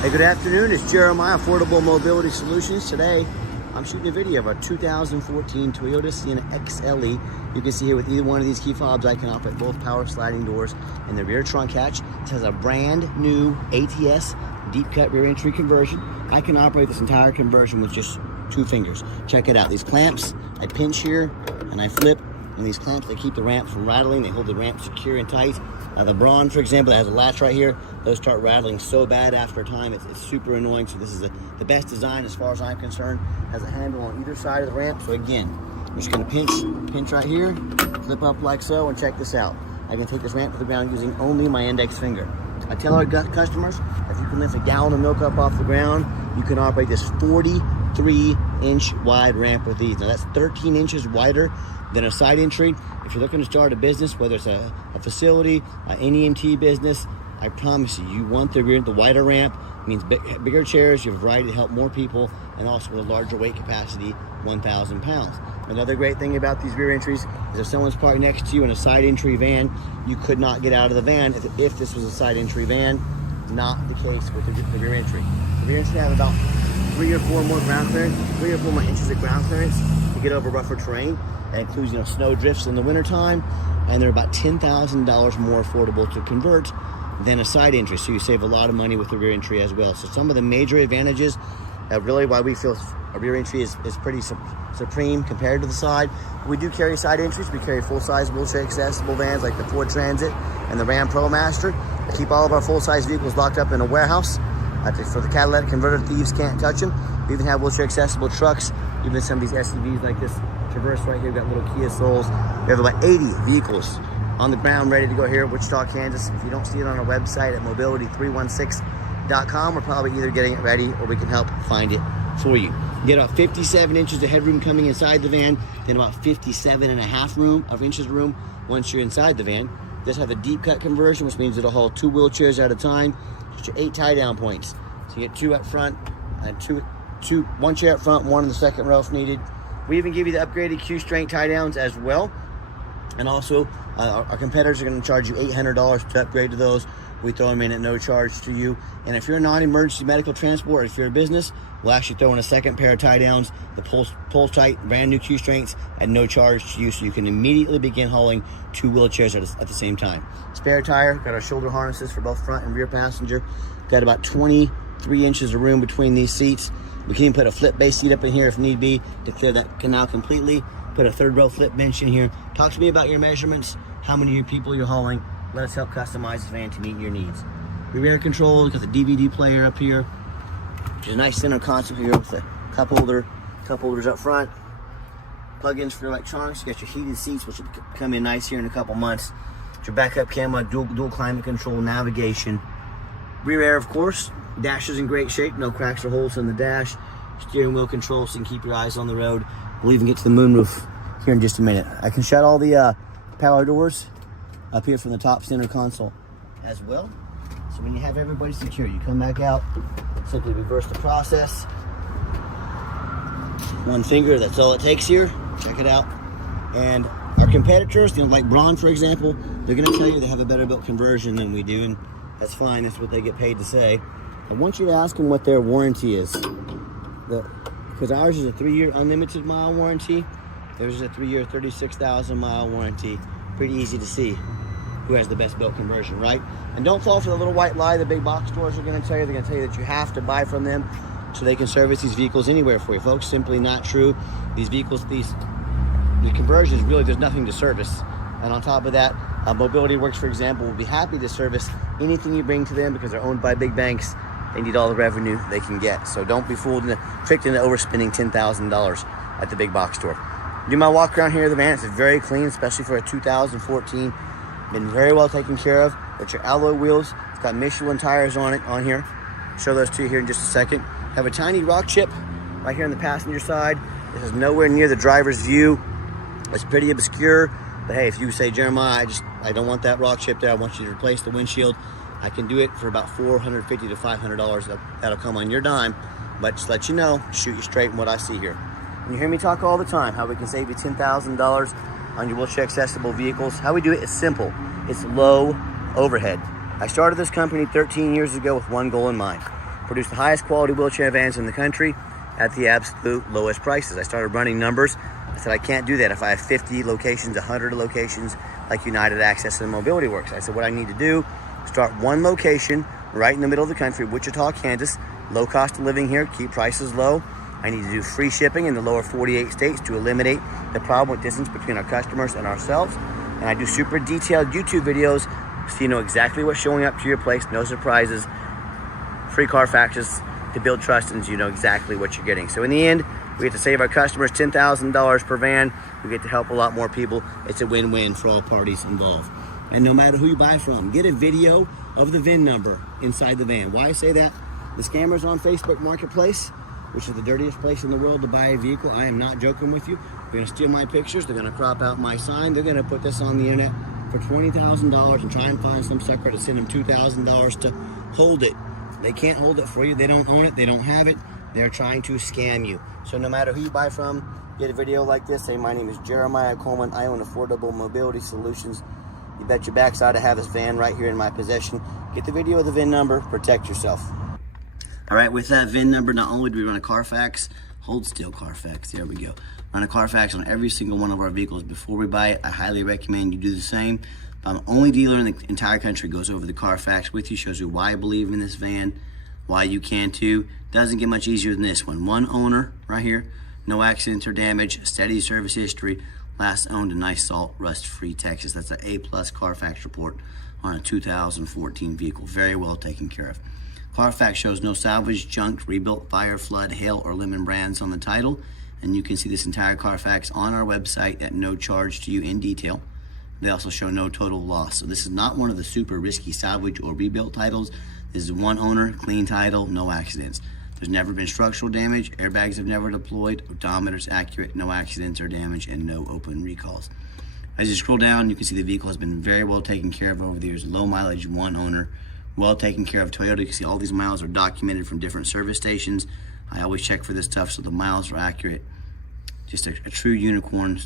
Hey, good afternoon. It's Jeremiah, Affordable Mobility Solutions. Today, I'm shooting a video of our 2014 Toyota Sienna XLE. You can see here with either one of these key fobs, I can operate both power sliding doors and the rear trunk hatch. It has a brand new ATS deep cut rear entry conversion. I can operate this entire conversion with just 2 fingers. Check it out. These clamps, I pinch here and I flip. And these clamps, they keep the ramp from rattling. They hold the ramp secure and tight. The Braun, for example, that has a latch right here. Those start rattling so bad after a time, it's super annoying. So this is the best design as far as I'm concerned. Has a handle on either side of the ramp. So again, I'm just gonna pinch right here, flip up like so, and check this out. I can take this ramp to the ground using only my index finger. I tell our customers, if you can lift a gallon of milk up off the ground, you can operate this 43-inch wide ramp with these. Now that's 13 inches wider than a side entry. If you're looking to start a business, whether it's a facility, an EMT business, I promise you want the wider ramp. It means bigger chairs, you have a variety to help more people, and also a larger weight capacity, 1,000 pounds. Another great thing about these rear entries is if someone's parked next to you in a side entry van, you could not get out of the van if this was a side entry van. Not the case with the rear entry. The rear entry has about 3 or 4 more ground clearance, 3 or 4 more inches of ground clearance to get over rougher terrain. That includes, snow drifts in the wintertime, and they're about $10,000 more affordable to convert than a side entry. So you save a lot of money with the rear entry as well. So some of the major advantages, really why we feel a rear entry is pretty supreme compared to the side. We do carry side entries. We carry full-size wheelchair accessible vans like the Ford Transit and the Ram ProMaster. We keep all of our full-size vehicles locked up in a warehouse. For the catalytic converter, thieves can't touch them. We even have wheelchair accessible trucks, even some of these SUVs like this Traverse right here. We've got little Kia Souls. We have about 80 vehicles on the ground ready to go here at Wichita, Kansas. If you don't see it on our website at mobility316.com, we're probably either getting it ready or we can help find it for you. You get about 57 inches of headroom coming inside the van, then about 57.5 inches of room once you're inside the van. This have a deep cut conversion, which means it'll hold 2 wheelchairs at a time. Just 8 tie down points. So you get 2 up front and 1 chair up front, 1 in the second row if needed. We even give you the upgraded Q-Strength tie downs as well. And also, our competitors are going to charge you $800 to upgrade to those. We throw them in at no charge to you. And if you're a non-emergency medical transport, or if you're a business, we'll actually throw in a second pair of tie downs, the Pulse Tight, brand new Q-Strengths at no charge to you, so you can immediately begin hauling 2 wheelchairs at the same time. Spare tire, got our shoulder harnesses for both front and rear passenger. Got about 23 inches of room between these seats. We can even put a flip base seat up in here if need be to clear that canal completely. Put a 3rd row flip bench in here. Talk to me about your measurements, how many people you're hauling. Let us help customize this van to meet your needs. Rear control, got the DVD player up here, which is a nice center console here with a cup holders up front. Plug-ins for electronics. You got your heated seats, which will come in nice here in a couple months. Your backup camera, dual climate control, navigation. Rear air, of course. Dash is in great shape, no cracks or holes in the dash. Steering wheel control so you can keep your eyes on the road. We'll even get to the moonroof here in just a minute. I can shut all the power doors up here from the top center console as well. So when you have everybody secure, you come back out, simply reverse the process. 1 finger, that's all it takes here. Check it out. And our competitors, like Braun, for example, they're gonna tell you they have a better built conversion than we do, and that's fine, that's what they get paid to say. I want you to ask them what their warranty is. Because ours is a 3-year unlimited mile warranty. Theirs is a 3-year, 36,000 mile warranty. Pretty easy to see who has the best built conversion, right? And don't fall for the little white lie the big box stores are gonna tell you. They're gonna tell you that you have to buy from them so they can service these vehicles anywhere for you. Folks, simply not true. These vehicles, the conversions, really, there's nothing to service. And on top of that, Mobility Works, for example, will be happy to service anything you bring to them because they're owned by big banks. They need all the revenue they can get. So don't be fooled and tricked into overspending $10,000 at the big box store. Do my walk around here of the van. It's very clean, especially for a 2014. Been very well taken care of. Got your alloy wheels. It's got Michelin tires on here. Show those to you here in just a second. Have a tiny rock chip right here on the passenger side. This is nowhere near the driver's view. It's pretty obscure. But hey, if you say, Jeremiah, I don't want that rock chip there. I want you to replace the windshield. I can do it for about $450 to $500. That'll come on your dime. But just let you know, shoot you straight in what I see here. And you hear me talk all the time how we can save you $10,000 on your wheelchair accessible vehicles. How we do it is simple. It's low overhead. I started this company 13 years ago with one goal in mind. produce the highest quality wheelchair vans in the country at the absolute lowest prices. I started running numbers. I said, I can't do that if I have 50 locations, 100 locations like United Access and Mobility Works. I said, what I need to do, start one location right in the middle of the country, Wichita, Kansas, low cost of living here, keep prices low. I need to do free shipping in the lower 48 states to eliminate the problem with distance between our customers and ourselves. And I do super detailed YouTube videos so you know exactly what's showing up to your place, no surprises, free Carfaxes to build trust, and you know exactly what you're getting. So in the end, we get to save our customers $10,000 per van. We get to help a lot more people. It's a win-win for all parties involved. And no matter who you buy from, get a video of the VIN number inside the van. Why I say that? The scammers on Facebook Marketplace, which is the dirtiest place in the world to buy a vehicle. I am not joking with you. They're gonna steal my pictures. They're gonna crop out my sign. They're gonna put this on the internet for $20,000 and try and find some sucker to send them $2,000 to hold it. They can't hold it for you. They don't own it. They don't have it. They're trying to scam you. So no matter who you buy from, get a video like this. Say, my name is Jeremiah Coleman. I own Affordable Mobility Solutions. You bet your backside I have this van right here in my possession. Get the video of the VIN number. Protect yourself. All right, with that VIN number, not only do we run a Carfax, hold still Carfax, there we go. Run a Carfax on every single one of our vehicles before we buy it. I highly recommend you do the same. I'm the only dealer in the entire country goes over the Carfax with you, shows you why I believe in this van, why you can too. Doesn't get much easier than this one. One owner right here, no accidents or damage, steady service history, last owned in nice salt, rust-free Texas. That's an A+ Carfax report on a 2014 vehicle. Very well taken care of. Carfax shows no salvage, junk, rebuilt, fire, flood, hail, or lemon brands on the title. And you can see this entire Carfax on our website at no charge to you in detail. They also show no total loss. So this is not one of the super risky salvage or rebuilt titles. This is one owner, clean title, no accidents. There's never been structural damage, airbags have never deployed, odometer's accurate, no accidents or damage, and no open recalls. As you scroll down, you can see the vehicle has been very well taken care of over the years. Low mileage, one owner, well taken care of. Toyota, you can see all these miles are documented from different service stations. I always check for this stuff so the miles are accurate. Just a true unicorn,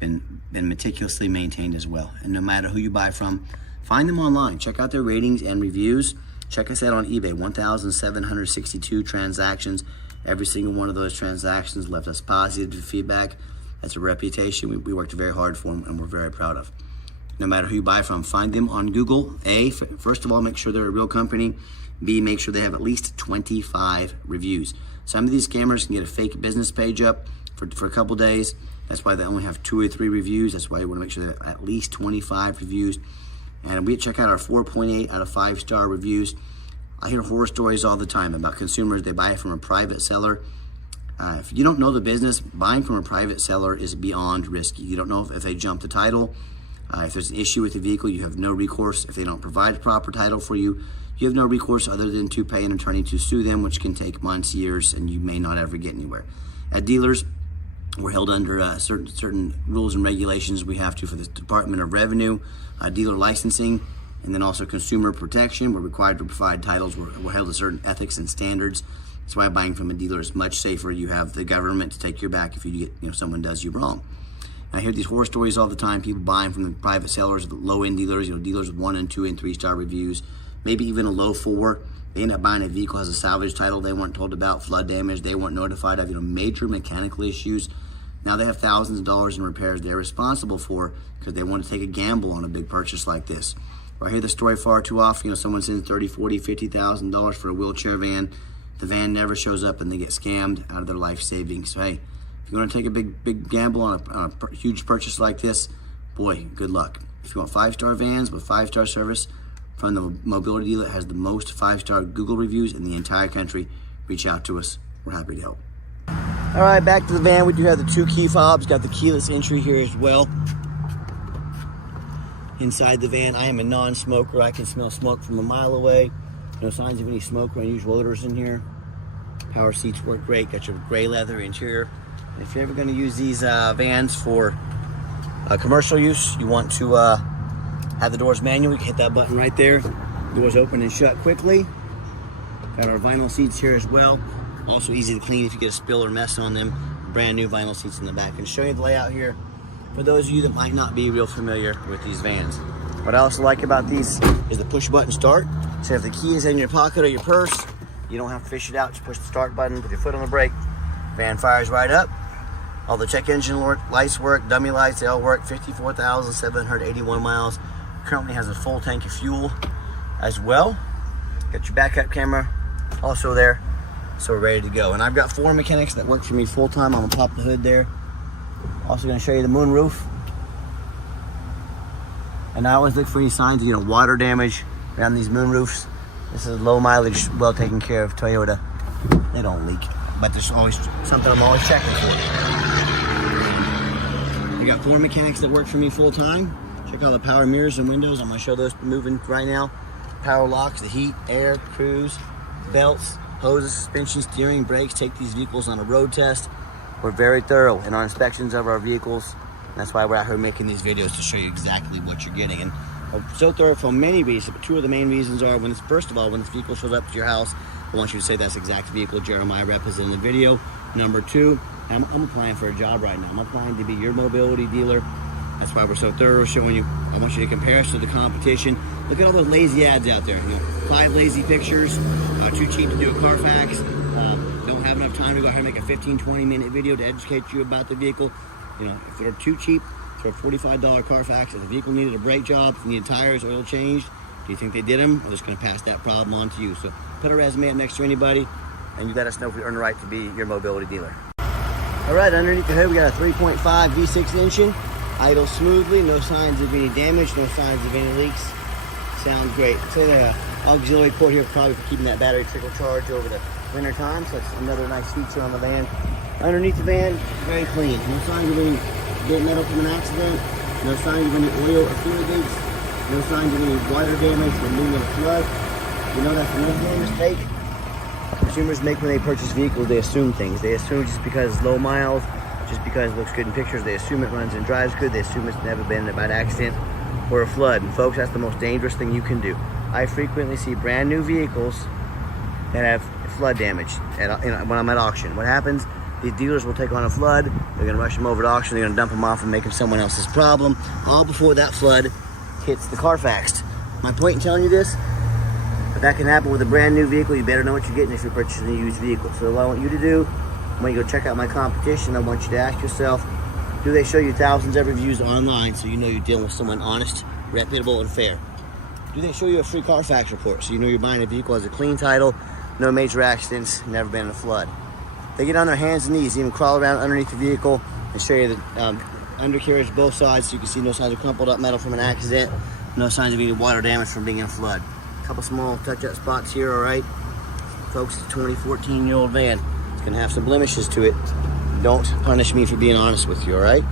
been meticulously maintained as well. And no matter who you buy from, find them online. Check out their ratings and reviews. Check us out on eBay, 1,762 transactions. Every single one of those transactions left us positive feedback. That's a reputation we worked very hard for and we're very proud of. No matter who you buy from, find them on Google. A, first of all, make sure they're a real company. B, make sure they have at least 25 reviews. Some of these scammers can get a fake business page up for a couple days. That's why they only have 2 or 3 reviews. That's why you want to make sure they have at least 25 reviews. And we check out our 4.8 out of 5-star reviews. I hear horror stories all the time about consumers. They buy from a private seller. If you don't know the business, buying from a private seller is beyond risky. You don't know if they jump the title. If there's an issue with the vehicle, you have no recourse. If they don't provide a proper title for you, you have no recourse other than to pay an attorney to sue them, which can take months, years, and you may not ever get anywhere. At dealers, we're held under certain rules and regulations we have to for the Department of Revenue, dealer licensing, and then also consumer protection. We're required to provide titles. We're held to certain ethics and standards. That's why buying from a dealer is much safer. You have the government to take your back if you get, someone does you wrong. I hear these horror stories all the time. People buying from the private sellers, the low-end dealers, dealers with 1 and 2 and 3-star reviews, maybe even a low 4. They end up buying a vehicle has a salvage title they weren't told about, flood damage they weren't notified of, major mechanical issues. Now they have thousands of dollars in repairs they're responsible for because they want to take a gamble on a big purchase like this. Or I hear the story far too often. Someone sends $30,000, $40,000, $50,000 for a wheelchair van. The van never shows up and they get scammed out of their life savings. So hey, if you want to take a big gamble on a huge purchase like this, boy, good luck. If you want 5-star vans with 5-star service from the mobility dealer that has the most 5-star Google reviews in the entire country, reach out to us. We're happy to help. All right, back to the van. We do have the 2 key fobs. Got the keyless entry here as well. Inside the van, I am a non-smoker. I can smell smoke from a mile away. No signs of any smoke or unusual odors in here. Power seats work great. Got your gray leather interior. And if you're ever going to use these vans for commercial use, you want to have the doors manual. You can hit that button right there. Doors open and shut quickly. Got our vinyl seats here as well. Also easy to clean if you get a spill or mess on them. Brand new vinyl seats in the back. And show you the layout here for those of you that might not be real familiar with these vans. What I also like about these is the push button start. So if the key is in your pocket or your purse, You don't have to fish it out. Just push the start button, put your foot on the brake. Van fires right up. All the check engine lights work, dummy lights, they all work. 54,781 miles. Currently has a full tank of fuel as well. Got your backup camera also there. So we're ready to go. And I've got 4 mechanics that work for me full time. I'm gonna pop the hood there. Also gonna show you the moonroof. And I always look for any signs of, water damage around these moonroofs. This is low mileage, well taken care of Toyota. They don't leak, but there's always something I'm always checking for. We got 4 mechanics that work for me full time. Check out the power mirrors and windows. I'm gonna show those moving right now. Power locks, the heat, air, cruise, belts, hoses, suspension, steering, brakes. Take these vehicles on a road test. We're very thorough in our inspections of our vehicles. That's why we're out here making these videos, to show you exactly what you're getting. And I'm so thorough for many reasons, but 2 of the main reasons are first of all, when this vehicle shows up at your house, I want you to say that's the exact vehicle Jeremiah represented in the video. Number 2, I'm applying for a job right now. I'm applying to be your mobility dealer. That's why we're so thorough, showing you. I want you to compare us to the competition. Look at all those lazy ads out there. 5 lazy pictures, too cheap to do a Carfax, don't have enough time to go ahead and make a 15-20 minute video to educate you about the vehicle. If they're too cheap for a $45 Carfax, if the vehicle needed a brake job, if needed tires, oil change, do you think they did them? We're just going to pass that problem on to you. So put a resume up next to anybody, and you let us know if we earn the right to be your mobility dealer. All right, underneath the hood, we got a 3.5 V6 engine. Idle smoothly, no signs of any damage, no signs of any leaks. Sounds great. So the auxiliary port here, probably for keeping that battery trickle charge over the winter time. So that's another nice feature on the van. Underneath the van, very clean. No signs of any bent metal from an accident. No signs of any oil or fluid leaks. No signs of any water damage from being in a flood. That's another mistake consumers make when they purchase vehicles. They assume things. They assume just because it's low miles, just because it looks good in pictures, they assume it runs and drives good. They assume it's never been in a bad accident or a flood. And folks, that's the most dangerous thing you can do. I frequently see brand new vehicles that have flood damage when I'm at auction. What happens? These dealers will take on a flood. They're gonna rush them over to auction. They're gonna dump them off and make them someone else's problem, all before that flood hits the Carfax. My point in telling you this, if that can happen with a brand new vehicle, you better know what you're getting if you're purchasing a used vehicle. So what I want you to do, when you go check out my competition, I want you to ask yourself, do they show you thousands of reviews online so you know you're dealing with someone honest, reputable, and fair? Do they show you a free Carfax report so you know you're buying a vehicle as a clean title, no major accidents, never been in a flood? They get on their hands and knees, even crawl around underneath the vehicle and show you the undercarriage both sides so you can see no signs of crumpled up metal from an accident, no signs of any water damage from being in a flood. A couple small touch-up spots here, all right? Folks, it's a 2014-year-old van. It's gonna have some blemishes to it. Don't punish me for being honest with you, all right?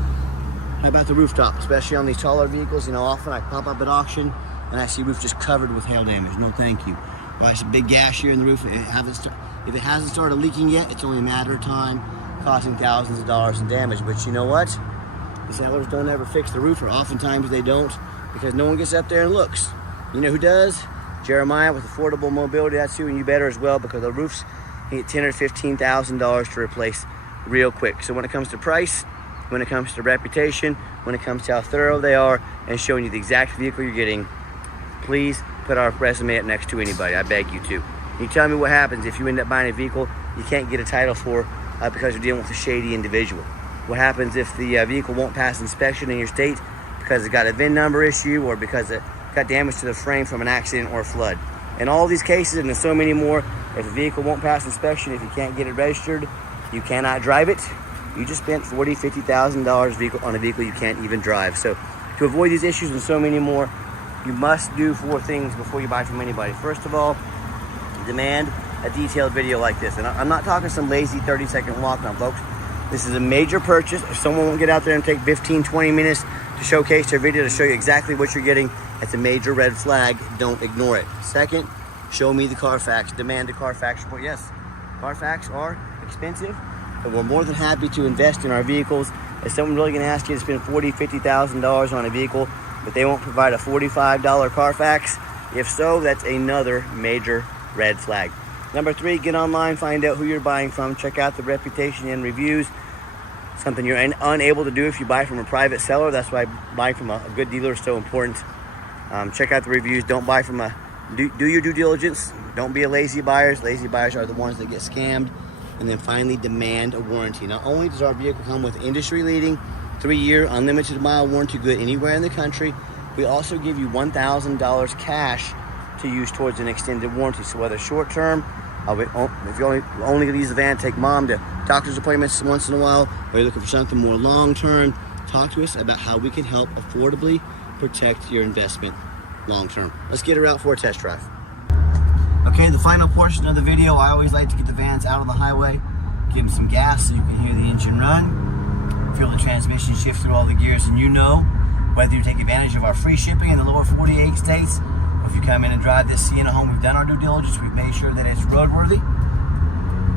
How about the rooftop, especially on these taller vehicles? Often I pop up at auction and I see roof just covered with hail damage. No, thank you. Well, it's a big gash here in the roof. If it hasn't started leaking yet, it's only a matter of time, costing thousands of dollars in damage. But you know what? The sellers don't ever fix the roof, or oftentimes they don't, because no one gets up there and looks. You know who does? Jeremiah with Affordable Mobility. That's you, and you better as well, because the roofs need $10,000 or $15,000 to replace real quick. So when it comes to price, when it comes to reputation, when it comes to how thorough they are and showing you the exact vehicle you're getting, please put our resume up next to anybody. I beg you to. You tell me what happens if you end up buying a vehicle you can't get a title for because you're dealing with a shady individual. What happens if the vehicle won't pass inspection in your state because it got a VIN number issue or because it got damage to the frame from an accident or a flood? In all these cases, and there's so many more, if a vehicle won't pass inspection, if you can't get it registered, you cannot drive it. You just spent $40,000, $50,000 on a vehicle you can't even drive. So to avoid these issues and so many more, you must do 4 things before you buy from anybody. First of all, demand a detailed video like this. And I'm not talking some lazy 30-second walk-on, folks. This is a major purchase. If someone won't get out there and take 15, 20 minutes to showcase their video to show you exactly what you're getting, that's a major red flag. Don't ignore it. Second, show me the Carfax. Demand a Carfax report. Yes, Carfax are expensive, but we're more than happy to invest in our vehicles. Is someone really going to ask you to spend $40,000, $50,000 on a vehicle, but they won't provide a $45 Carfax? If so, that's another major red flag. Number 3, get online, find out who you're buying from, check out the reputation and reviews. Something you're unable to do if you buy from a private seller. That's why buying from a good dealer is so important. Check out the reviews. Don't buy from a Do your due diligence. Don't be a lazy buyer. Lazy buyers are the ones that get scammed. And then finally, demand a warranty. Not only does our vehicle come with industry-leading 3-year unlimited mile warranty good anywhere in the country, we also give you $1,000 cash to use towards an extended warranty. So whether short-term, if you're only going to use the van, take mom to doctor's appointments once in a while, or you're looking for something more long-term, talk to us about how we can help affordably protect your investment long-term. Let's get her out for a test drive. Okay, the final portion of the video, I always like to get the vans out on the highway, give them some gas so you can hear the engine run, feel the transmission shift through all the gears, and you know, whether you take advantage of our free shipping in the lower 48 states, or if you come in and drive this Sienna home, we've done our due diligence, we've made sure that it's roadworthy,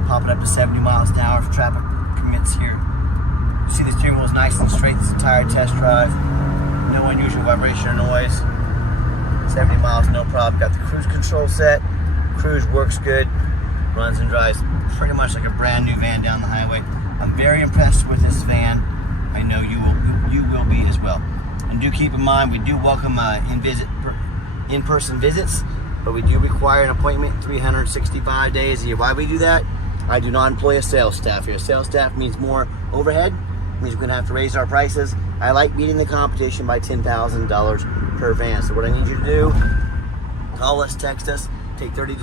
popping up to 70 miles an hour if traffic permits here. You see the steering wheel is nice and straight this entire test drive, no unusual vibration or noise, 70 miles, no problem. Got the cruise control set. Cruise works good, runs and drives pretty much like a brand new van down the highway. I'm very impressed with this van. I know you will be as well. And do keep in mind, we do welcome in-person visits, but we do require an appointment 365 days a year. Why we do that? I do not employ a sales staff here. Sales staff means more overhead, means we're gonna have to raise our prices. I like beating the competition by $10,000 per van. So what I need you to do, call us, text us, take 30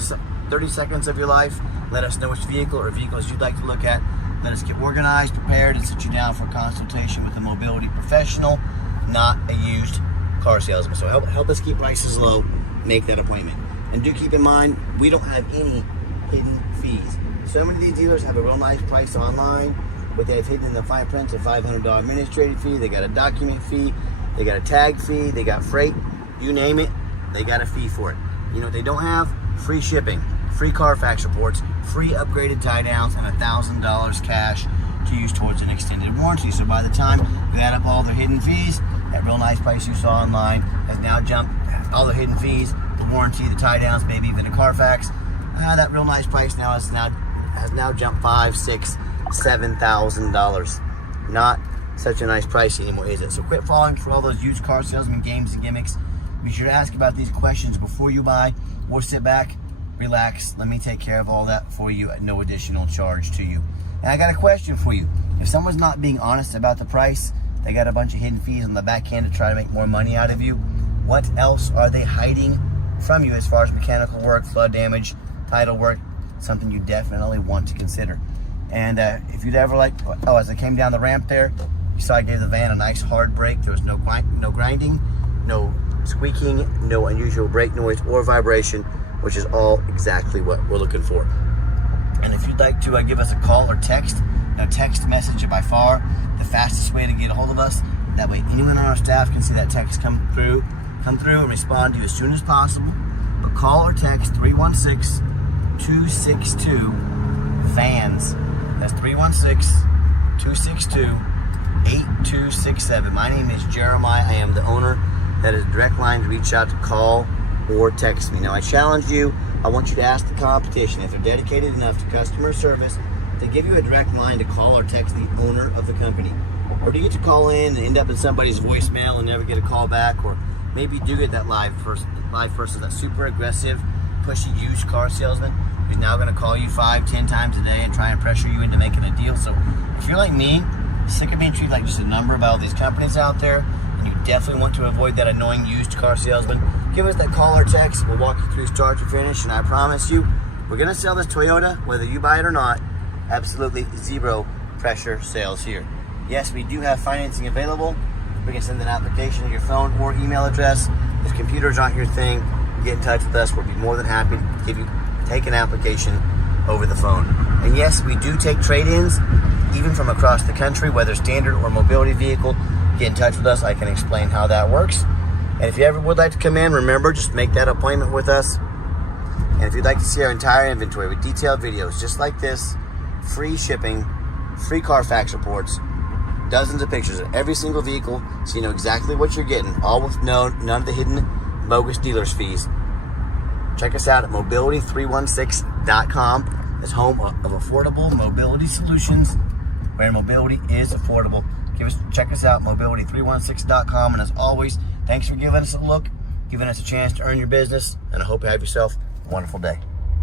seconds of your life. Let us know which vehicle or vehicles you'd like to look at. Let us get organized, prepared, and sit you down for a consultation with a mobility professional, not a used car salesman. So help us keep prices low, make that appointment. And do keep in mind, we don't have any hidden fees. So many of these dealers have a real nice price online, but they've hidden in the fine print a $500 administrative fee, they got a document fee, they got a tag fee, they got freight, you name it, they got a fee for it. You know what they don't have? Free shipping, free Carfax reports, free upgraded tie downs, and $1,000 cash to use towards an extended warranty. So by the time you add up all their hidden fees, that real nice price you saw online has now jumped, all the hidden fees, the warranty, the tie downs, maybe even the Carfax, that real nice price now has now jumped $5,000, $6,000, $7,000. Not such a nice price anymore, is it? So quit falling for all those used car salesman games and gimmicks. Be sure to ask about these questions before you buy, or sit back, relax, let me take care of all that for you at no additional charge to you. And I got a question for you. If someone's not being honest about the price, they got a bunch of hidden fees on the back end to try to make more money out of you, what else are they hiding from you as far as mechanical work, flood damage, title work? Something you definitely want to consider. And if you'd ever as I came down the ramp there, you saw I gave the van a nice hard brake. There was no grinding, no squeaking, no unusual brake noise or vibration, which is all exactly what we're looking for. And if you'd like to give us a call or text, text message by far the fastest way to get a hold of us. That way anyone on our staff can see that text come through and respond to you as soon as possible. But call or text 316-262-VANS. That's 316-262-8267. My name is Jeremiah. I am the owner. That is a direct line to reach out to call or text me. Now I challenge you, I want you to ask the competition if they're dedicated enough to customer service to give you a direct line to call or text the owner of the company. Or do you get to call in and end up in somebody's voicemail and never get a call back? Or maybe you do get that live person, that super aggressive, pushy used car salesman who's now going to call you 5-10 times a day and try and pressure you into making a deal. So if you're like me, sick of being treated like just a number by all these companies out there, and you definitely want to avoid that annoying used car salesman, give us that call or text. We'll walk you through start to finish, and I promise you, we're going to sell this Toyota, whether you buy it or not. Absolutely zero pressure sales here. Yes, we do have financing available. We can send an application to your phone or email address. If computers aren't your thing, get in touch with us. We'll be more than happy to take an application over the phone. And yes, we do take trade-ins, even from across the country, whether standard or mobility vehicle. Get in touch with us. I can explain how that works. And if you ever would like to come in, remember, just make that appointment with us. And if you'd like to see our entire inventory with detailed videos just like this, free shipping, free Carfax reports, dozens of pictures of every single vehicle, so you know exactly what you're getting, all with none of the hidden bogus dealers fees. Check us out at mobility316.com. It's home of affordable mobility solutions, where mobility is affordable. Check us out, mobility316.com. And as always, thanks for giving us a look giving us a chance to earn your business, and I hope you have yourself a wonderful day.